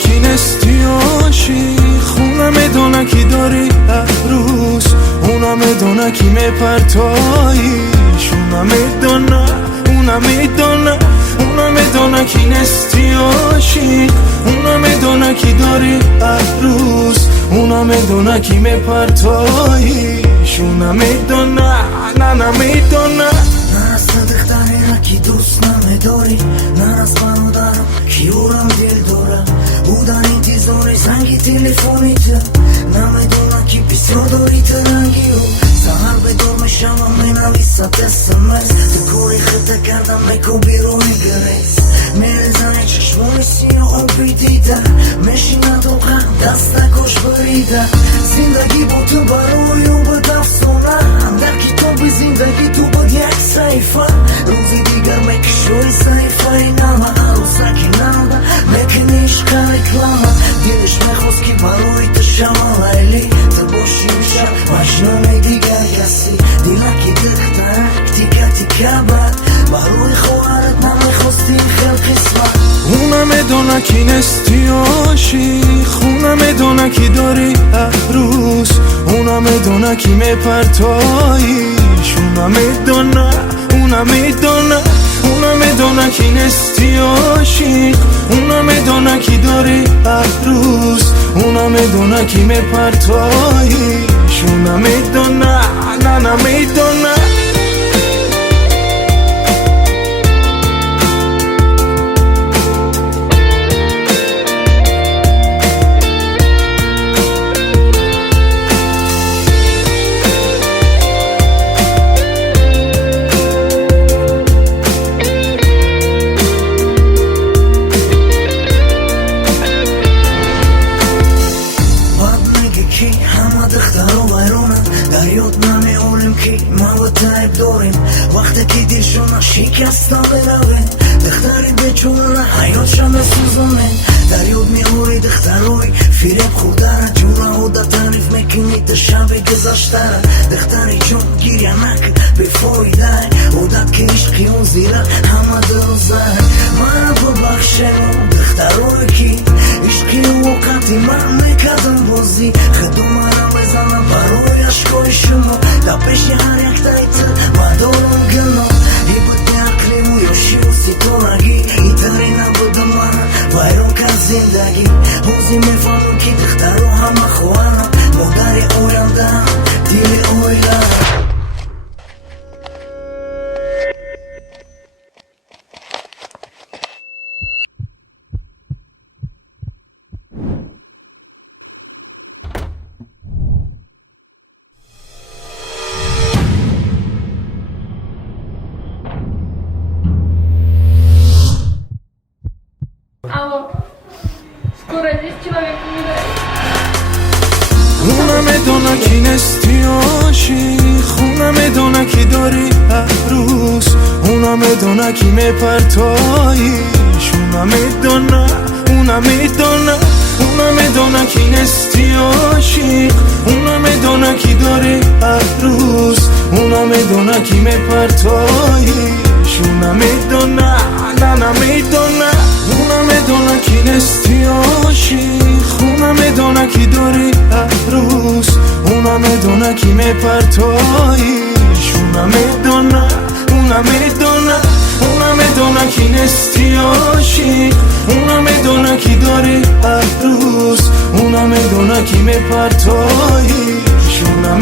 کی نستی عاشق اونم میدونه کی داری عروس اونم میدونه کی میپرتاییش اونم میدونه کی نستی عاشق اونم میدونه کی داری عروس اونم میدونه کی میپرتاییش اونم میدونه نه میدونه نرس دختری را کی دوست نمیداری نرس برادرم کی اورم دل داره بودن انتظاری زنگی تلفنیت نمیدونه کی بسیار داری ترنگی رو سهر بدار میشم مینویسد اسمس تو کوری خطه کردم میکو بیرونی گریز میرزنه چشمونی سیاه آبی دیده میشینه دوغم دستکش بریده زندگی با تو برای او بد افسونه در کتاب زندگی تو بود یک صحیفه روزی دیگر میکشوی صحیفه نامه عروسکی نامه میکنیش کاریکلامه دلش میخواست که برای تو شما لیلی تو باشی میشه مجنون دیگر کسی دیلکی دخترک تیکه تیکه بد برای خواهرت نمیخواستی خیل قسمت اونم میدونه کی نستی عاشق اونم میدونه کی داری عروس اونم میدونه کی میپرتاییش اونم میدونه کی نستی عاشق اونم میدونه کی داری عروس اونم میدونه کی میپرتاییش اونم میدونه نه میدونه وقتی که دلشون شکسته بروین دختری بچونه حیاتشم بسوزونین در یاد میاری دختروی فریب خوردره جورا و در تعریف میکنی تا شب گذاشتره دختری چون گیریه نکن بفایده عادت که عشقی اون زیره همه دروزه من ببخشم دختروی کی عشقی وقتی من میکردم بازی خدو مرا بزنم برای عشقای شما در پیش هر یک تایت و دارم گناه ای بود عقلی و یاشی و ستارگی ای تاری نبودم من ویرون کن زندگی بازی میفهمم که دختر رو همه خوانم مادر آینده دیل آیله Алло, скоро здесь человек умирает. اونم میدونه کی نستی عاشق اونم میدونه کی داری عروس اونم میدونه کی میپرتاییش اونم میدونه کی نستی عاشق اونم میدونه کی داری عروس اونم میدونه کی میپرتاییش اونم میدونه نه میدونه اونم میدونه کی نستی عاشق اونم میدونه کی داری عروس اونم میدونه کی میپرتاییش اونم میدونه کی نستی عاشق اونم میدونه کی داری عروس اونم میدونه کی میپرتاییش اونم